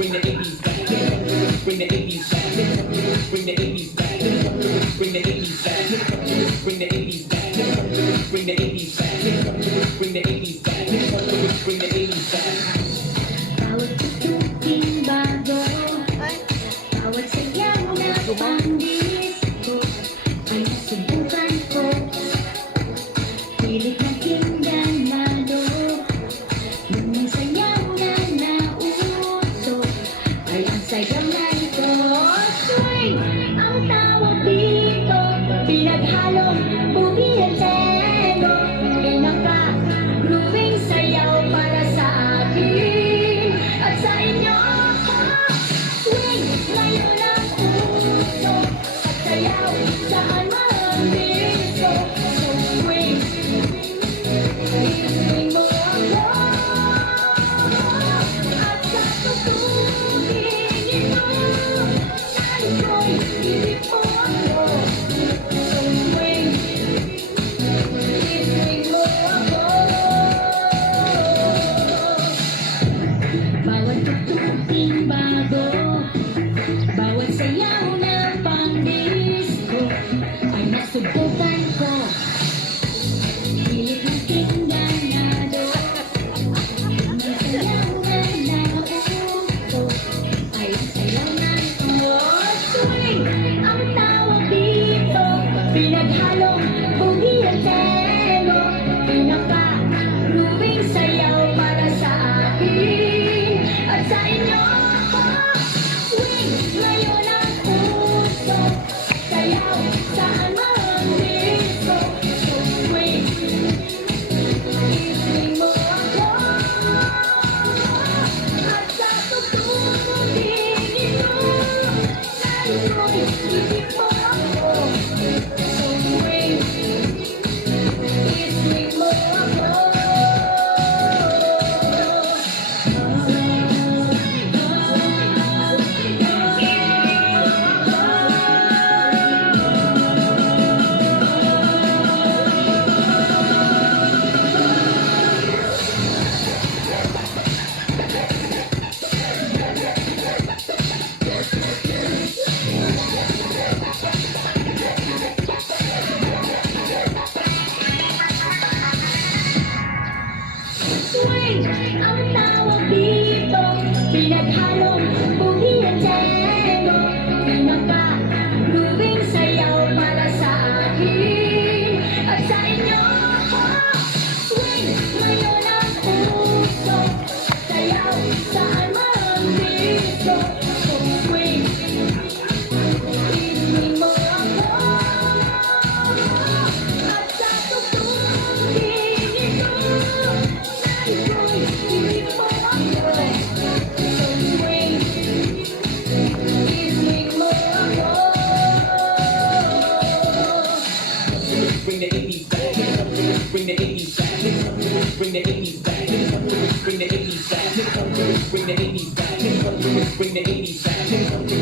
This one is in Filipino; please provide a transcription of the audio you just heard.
Bring the 80s back. Bring the 80s back. Bring the 80s back. Bring the 80s back. Bring the 80s back. Bring the 80s back. Bring the 80s back. Bring the 80s back. Bawat tutuking bago, bawat sayaw na pang-disco ay nasubukan ko. Pilit na kindanado, nung sayaw na nauso ay ang sayaw na ito. Swing ang tawag dito, pinaghalong boogie at tango, pinaka-grooving sayaw para sa akin at sa inyo. Swing ngayon ang uso at sayaw saan man disco. So swing, swing mo ako at sa tutugin ito. Naliko'y ibig mo ako. So swing, swing mo ako. Bawat tutuking bago, bawat sayaw ng pang-disco ay nasubukan ko. Pilit ng kindanado, may sayaw na nauso ay ang sayaw na ito. Swing ang tawag dito, pinaghalong boogie at tango, pinaka-grooving sayaw para sa akin at sa inyo. Swing ngayon ang uso, sayaw saan man disco. So swing, swing mo ako at sa tutugin ito. Naliko'y ibig mo ako. So swing, swing mo ako. Swing ang tawag dito, pinaghalong boogie at tango, pinaka-grooving sayaw para sa akin at sa inyo. Swing ngayon ang uso, sayaw saan man disco. So swing, swing mo ako at sa tutugin ito. Naliko'y ibig mo ako. So swing, swing mo ako. Bring the 80s back. Bring the 80s back. Bring the 80s back. Bring the 80s back. Bring the 80s back. Bring the 80s back.